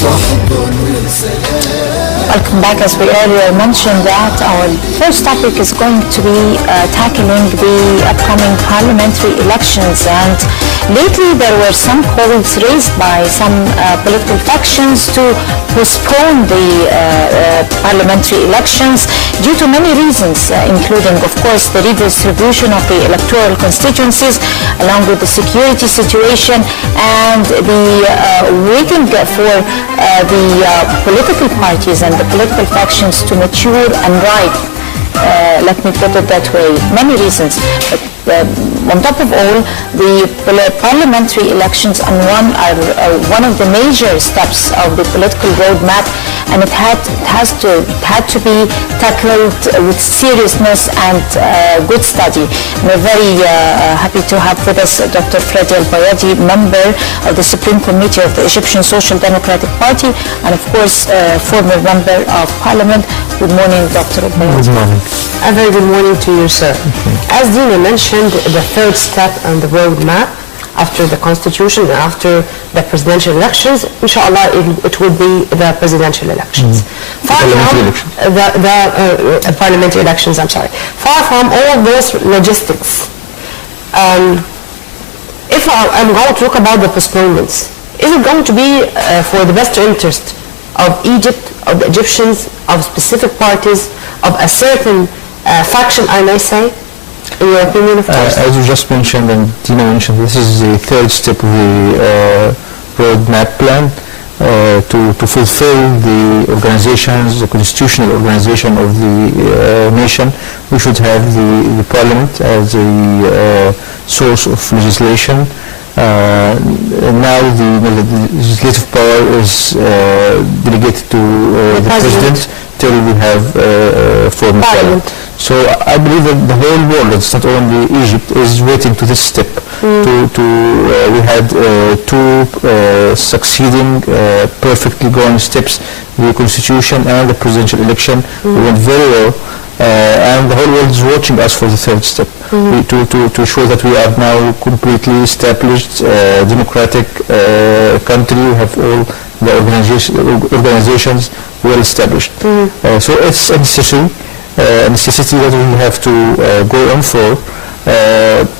Welcome back. As we earlier mentioned that our first topic is going to be tackling the upcoming parliamentary elections, and lately there were some calls raised by some political factions to postpone the parliamentary elections due to many reasons, including of course the redistribution of the electoral constituencies along with the security situation and the waiting for the political parties and the political factions to mature and ripe. Let me put it that way. Many reasons. But on top of all, the parliamentary elections are one of the major steps of the political roadmap, and it had to be tackled with seriousness and good study. We're very happy to have with us Dr Freddy Elbaiady, member of the Supreme Committee of the Egyptian Social Democratic Party, and of course former member of Parliament. Good morning, Dr. Elbaiady. Good morning. A very good morning to you, sir. As Dina mentioned, the third step on the roadmap after the Constitution and after the presidential elections, inshallah, it will be the presidential elections. Parliamentary elections, I'm sorry. Far from all those logistics, if I'm going to talk about the postponements, is it going to be for the best interest of Egypt, of the Egyptians, of specific parties, of a certain faction, I may say? In your opinion, of course? As you just mentioned and Tina mentioned, this is the third step of the roadmap plan to fulfill the organizations, the constitutional organization of the nation. We should have the parliament as a source of legislation. Now the legislative power is delegated to the president till we have formal parliament. So I believe that the whole world, it's not only Egypt, is waiting to this step. We had two succeeding, perfectly going steps, the constitution and the presidential election. We went very well. And the whole world is watching us for the third step, to show that we are now completely established, democratic country. We have all the organizations well established. So it's a necessity that we have to go on for.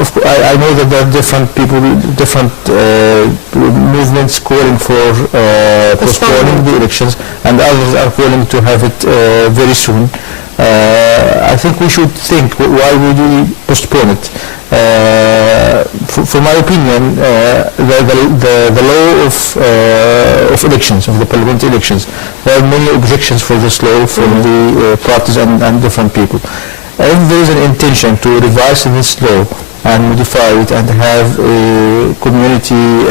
Of course, I know that there are different people, different movements calling for postponing the elections, and others are calling to have it very soon. I think we should think, why would we postpone it? For my opinion, the law of elections, of the parliamentary elections, there are many objections for this law from the parties and different people. If there is an intention to revise this law and modify it and have a community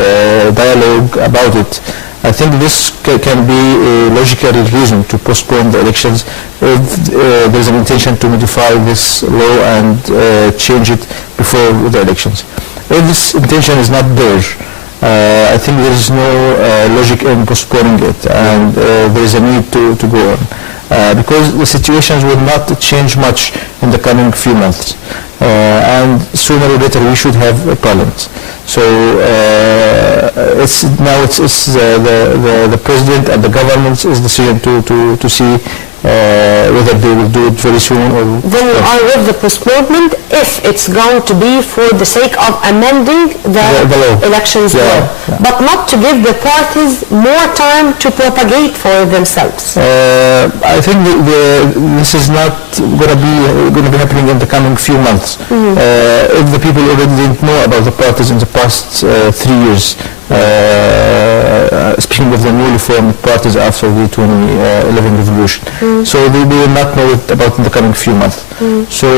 dialogue about it, I think this can be a logical reason to postpone the elections if there is an intention to modify this law and change it before the elections. If this intention is not there, I think there is no logic in postponing it, and there is a need to go on. Because the situations will not change much in the coming few months. And sooner or later we should have a parliament. So it's the president and the government's decision to see whether they will do it very soon or... Then you are with the postponement if it's going to be for the sake of amending the elections law, but not to give the parties more time to propagate for themselves. I think this is not going to be happening in the coming few months. If the people already didn't know about the parties in the past 3 years, speaking of the newly formed parties after the 2011 revolution. So they will not know it about in the coming few months. So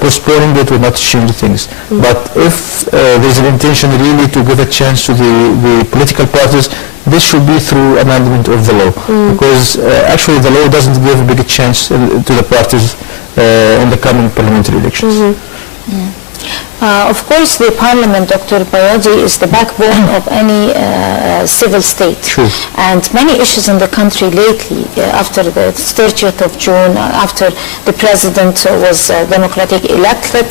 postponing it will not change things. But if there is an intention really to give a chance to the political parties, this should be through amendment of the law. Because actually the law doesn't give a big chance to the parties in the coming parliamentary elections. Of course, the Parliament, Dr. Elbaiady, is the backbone of any civil state. True. And many issues in the country lately, after the 30th of June, after the president was democratically elected,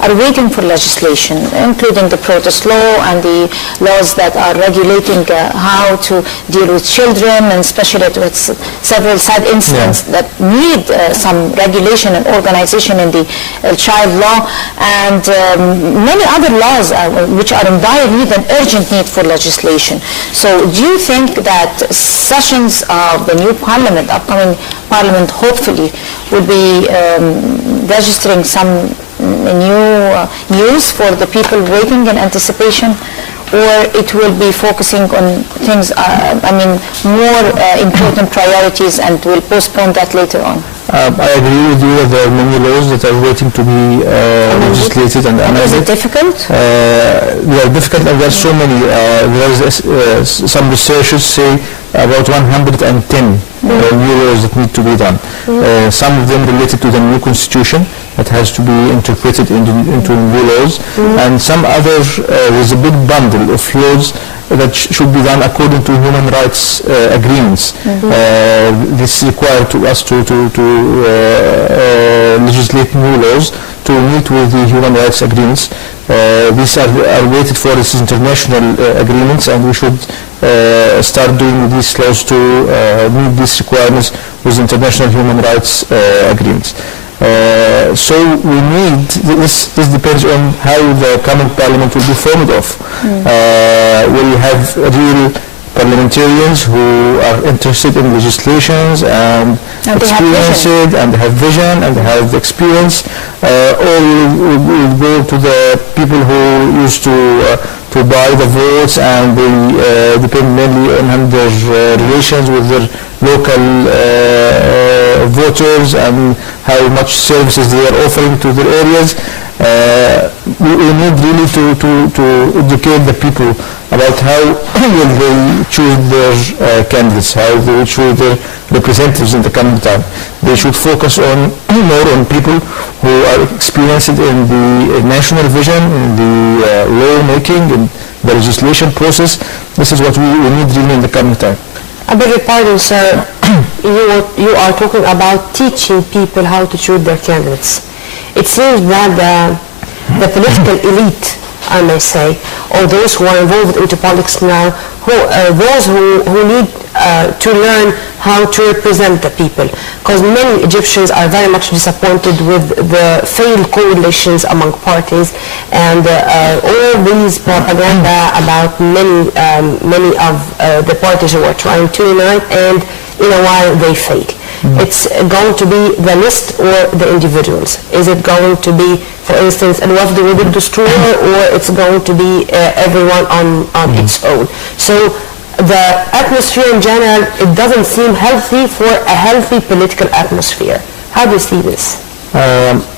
are waiting for legislation, including the protest law and the laws that are regulating how to deal with children, and especially with several sad incidents that need some regulation and organization in the child law, and many other laws which are in dire need and urgent need for legislation. So do you think that sessions of the new parliament, upcoming parliament, hopefully will be registering some new news for the people waiting in anticipation, or it will be focusing on things, more important priorities, and will postpone that later on? I agree with you that there are many laws that are waiting to be legislated and amended. Is it difficult? They are difficult, and there are so many. Some researchers say about 110 new laws that need to be done. Some of them related to the new constitution that has to be interpreted into new laws, and some others, there's a big bundle of laws that should be done according to human rights agreements. This requires us to legislate new laws to meet with the human rights agreements. These are waited for as international agreements, and we should start doing these laws to meet these requirements with international human rights agreements. So we need, this depends on how the coming parliament will be formed of. Will you have real parliamentarians who are interested in legislations and experienced and have vision and have experience, or will go to the people who used to buy the votes, and they depend mainly on their relations with their local voters and how much services they are offering to their areas. We need really to educate the people about how will they choose their candidates, how they will choose their representatives in the coming time. They should focus more on people who are experienced in the national vision, in the law making, in the legislation process. This is what we need really in the coming time. I beg your pardon, sir. You are talking about teaching people how to choose their candidates. It seems that the political elite, I may say, or those who are involved into politics now, those who need to learn how to represent the people, because many Egyptians are very much disappointed with the failed coalitions among parties, and all these propaganda about many of the parties who are trying to unite, and in a while they fail. It's going to be the list or the individuals. Is it going to be, for instance, الوفد وضد الدستور, or it's going to be everyone on its own? So the atmosphere in general, it doesn't seem healthy for a healthy political atmosphere. How do you see this?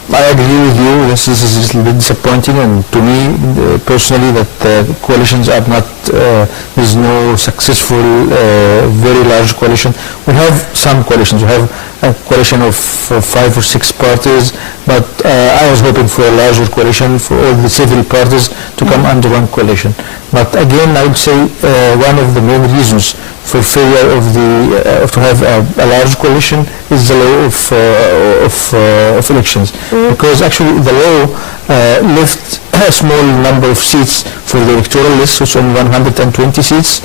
I agree with you. This is a little bit disappointing, and to me personally, that coalitions are not, there's no successful, very large coalition. We have some coalitions. We have a coalition of 5 or 6 parties, but I was hoping for a larger coalition for all the civil parties to come under one coalition. But again, I would say one of the main reasons for failure of to have a large coalition is the law of elections, because actually the law left a small number of seats for the electoral list, which only 120 seats.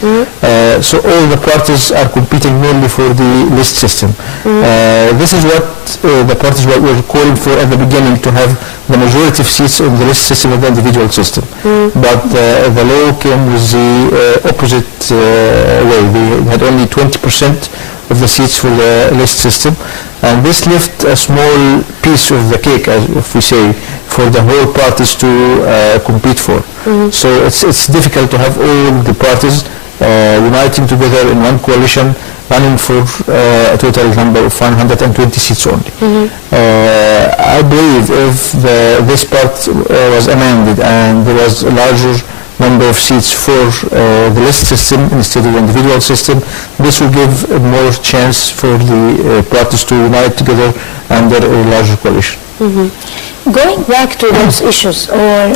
So all the parties are competing mainly for the list system. This is what the parties were calling for at the beginning, to have the majority of seats in the list system and the individual system. But the law came with the opposite way. They had only 20% of the seats for the list system, and this left a small piece of the cake, as if we say, for the whole parties to compete for. So it's difficult to have all the parties uniting together in one coalition, running for a total number of 120 seats only. I believe if this part was amended and there was a larger number of seats for the list system instead of the individual system, this will give more chance for the parties to unite together under a larger coalition. Going back to those issues or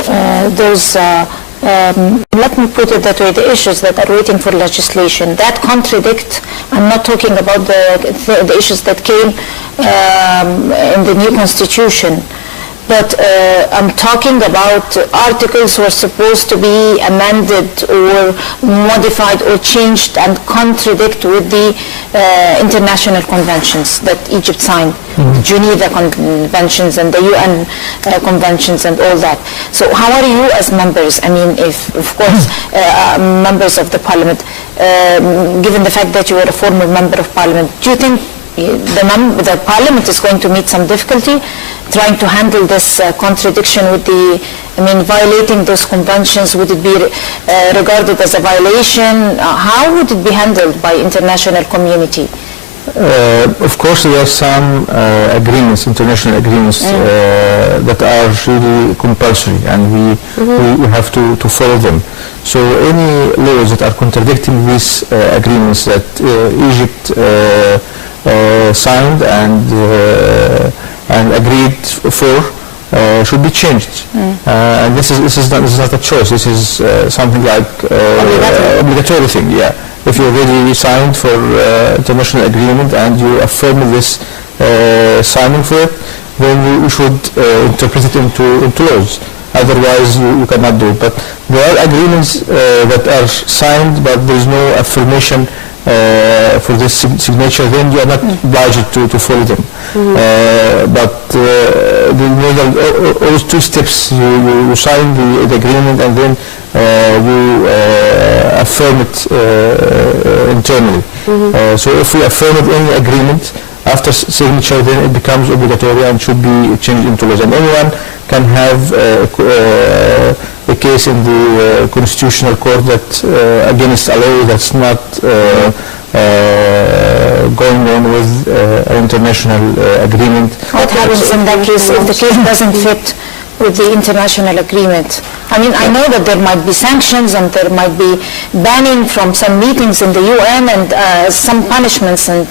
let me put it that way, the issues that are waiting for legislation that contradict, I'm not talking about the issues that came in the new constitution, but I'm talking about articles who are supposed to be amended or modified or changed and contradict with the international conventions that Egypt signed, Geneva conventions and the UN conventions and all that. So how are you as members, I mean, if of course members of the parliament, given the fact that you are a former member of parliament, do you think the parliament is going to meet some difficulty trying to handle this contradiction with the, I mean, violating those conventions? Would it be regarded as a violation? How would it be handled by international community? Of course, there are some agreements, international agreements, that are really compulsory, and we have to follow them. So any laws that are contradicting these agreements that Egypt signed and agreed for should be changed. And this is not a choice. This is something like obligatory thing. Yeah. If you already signed for international agreement and you affirm this signing for it, then you should interpret it into laws. Otherwise, you cannot do it. But there are agreements that are signed, but there is no affirmation for this signature, then you are not obliged to follow them. But all 2 steps, you sign the agreement and then you affirm it internally. So if we affirm any agreement after signature, then it becomes obligatory and should be changed into laws. And anyone can have a case in the Constitutional Court that against a law that's not going on with an international agreement. What happens in that case if the case doesn't fit with the international agreement? I mean, I know that there might be sanctions and there might be banning from some meetings in the UN and some punishments and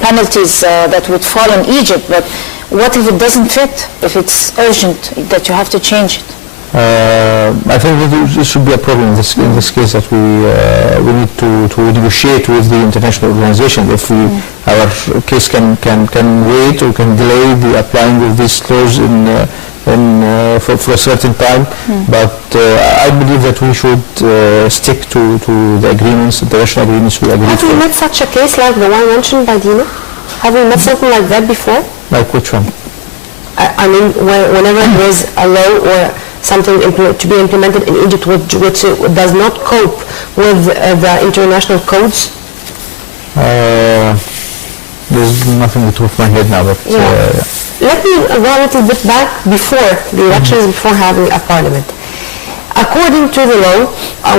penalties that would fall on Egypt, but what if it doesn't fit, if it's urgent that you have to change it? I think that there should be a problem in this case, that we need to negotiate with the international organization if our case can wait or can delay the applying of these laws for a certain time. But I believe that we should stick to the agreements, international agreements we agreed. Have we met such a case like the one mentioned by Dina? Have we met something like that before? Like which one? I mean, whenever there is a law or something to be implemented in Egypt which does not cope with the international codes? There's nothing at the top of my head now, but... Let me go a little bit back before the elections, before having a parliament. According to the law,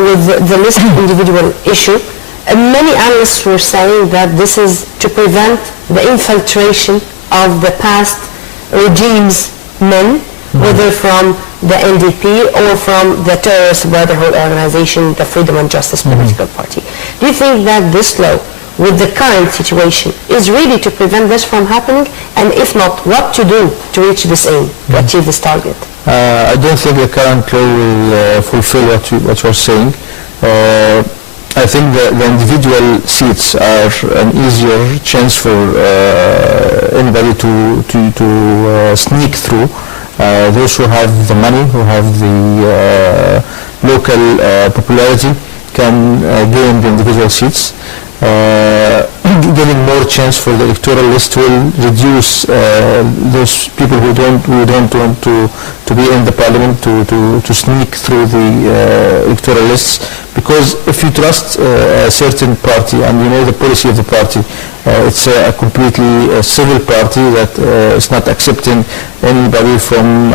with the list of individual issue, many analysts were saying that this is to prevent the infiltration of the past regime's men, whether from the NDP or from the terrorist brotherhood organization, the Freedom and Justice Political Party. Do you think that this law, with the current situation, is really to prevent this from happening? And if not, what to do to reach this aim, to achieve this target? I don't think the current law will fulfill what you're saying. I think the individual seats are an easier chance for anybody to sneak through. Those who have the money, who have the local popularity, can gain the individual seats. Giving more chance for the electoral list will reduce those people who don't want to be in the parliament to sneak through the electoral lists. Because if you trust a certain party and you know the policy of the party, it's a completely civil party that is not accepting anybody from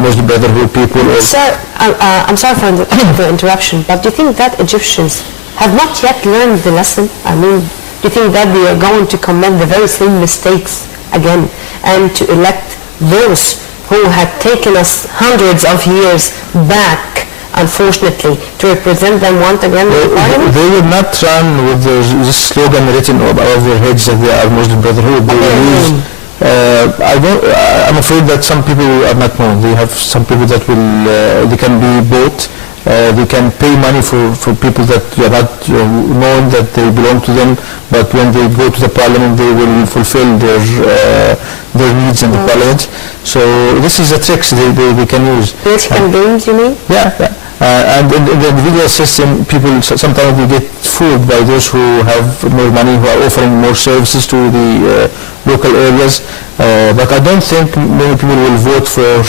Muslim Brotherhood people. Sir, I'm sorry for the interruption, but do you think that Egyptians have not yet learned the lesson? I mean, do you think that they are going to commit the very same mistakes again and to elect those who had taken us hundreds of years back, unfortunately, to represent them once again in the parliament? They will not run with this slogan written above their heads that they are Muslim Brotherhood. They will use I'm afraid that some people are not known. They have some people that will they can be bought. They can pay money for people that are not known that they belong to them, but when they go to the parliament they will fulfill their needs in the parliament. So this is a trick they can use. Political games, you mean? Yeah. And in the individual system, people sometimes they get fooled by those who have more money, who are offering more services to the local areas. But I don't think many people will vote for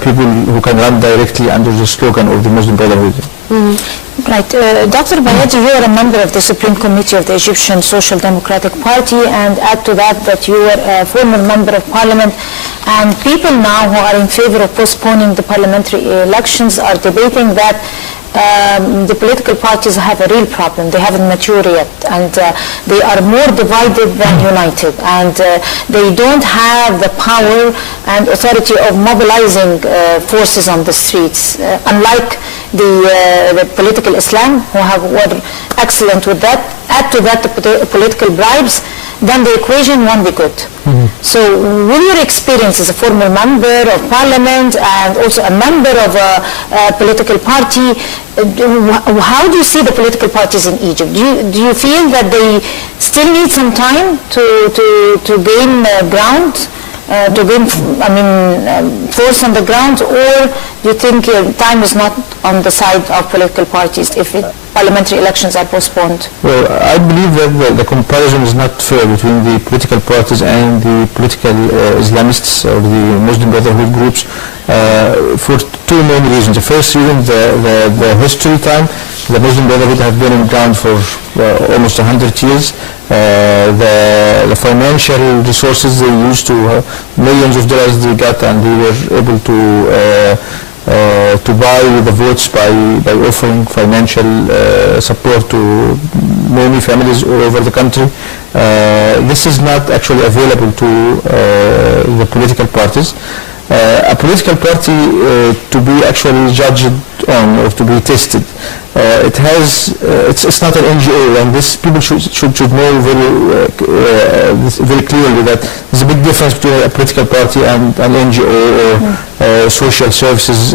people who can run directly under the slogan of the Muslim Brotherhood. Right. Dr. Elbaiady, you are a member of the Supreme Committee of the Egyptian Social Democratic Party, and add to that you were a former member of parliament, and people now who are in favor of postponing the parliamentary elections are debating that the political parties have a real problem. They haven't matured yet, and they are more divided than united, and they don't have the power and authority of mobilizing forces on the streets, unlike the political Islam, who were excellent with that. Add to that the political bribes, then the equation won't be good. So with your experience as a former member of parliament and also a member of a political party, how do you see the political parties in Egypt? Do you feel that they still need some time to gain ground, to gain force on the ground, or do you think time is not on the side of political parties if parliamentary elections are postponed? Well, I believe that the comparison is not fair between the political parties and the political Islamists or the Muslim Brotherhood groups for two main reasons. The first reason, the history time. The Muslim Brotherhood have been on ground for almost 100 years. The financial resources they used to millions of dollars they got, and they were able to buy the votes by offering financial support to many families all over the country. This is not actually available to the political parties. A political party to be actually judged on or to be tested, it's not an NGO, and this people should know very clearly that there's a big difference between a political party and an NGO or social services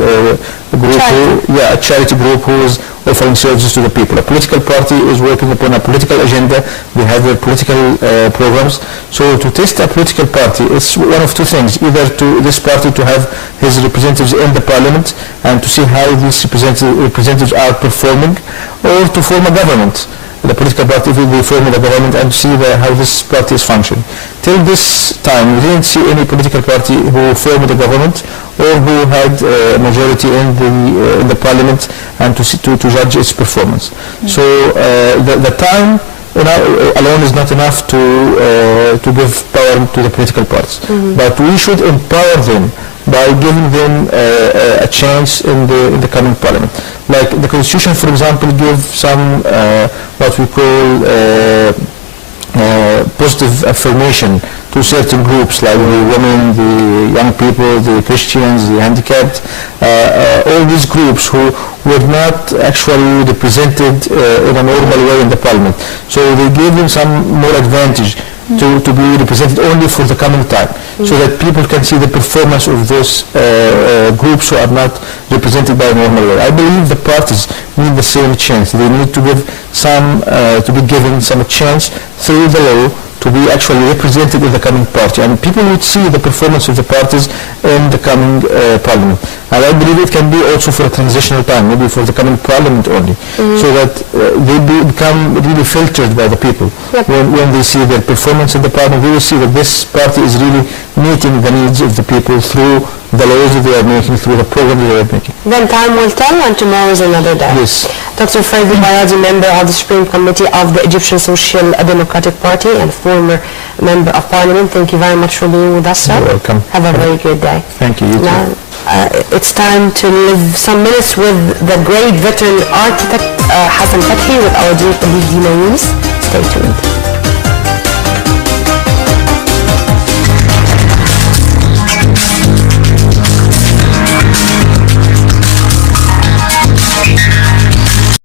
group, a charity group who is offering services to the people. A political party is working upon a political agenda. They have their political programs. So to test a political party, it's one of two things: either this party to have his representatives in the parliament and to see how these representatives are performing, or to form a government. The political party will form the government and see how this party is functioning. Till this time, we didn't see any political party who formed the government or who had a majority in the parliament and to judge its performance. So the time alone is not enough to give power to the political parties. But we should empower them by giving them a chance in the coming parliament. Like the Constitution, for example, gives some what we call positive affirmation to certain groups like the women, the young people, the Christians, the handicapped, all these groups who were not actually represented in a normal way in the parliament. So they gave them some more advantage to be represented only for the coming time, so that people can see the performance of those groups who are not represented by a normal way. I believe the parties need the same chance. They need to be given some chance through the law to be actually represented in the coming party, and people would see the performance of the parties in the coming parliament. And I believe it can be also for a transitional time, maybe for the coming parliament only, so that they become really filtered by the people. When they see their performance in the parliament, they will see that this party is really meeting the needs of the people through the laws that they are making, through the program they are making. Then time will tell, and tomorrow is another day. Yes. Dr. Freddy Elbaiady, member of the Supreme Committee of the Egyptian Social Democratic Party and former member of Parliament, thank you very much for being with us, sir. You're welcome. Have a very good day. Thank you. Now, it's time to live some minutes with the great veteran architect Hassan Fathi with our dear colleague Dina Yunus. Stay tuned.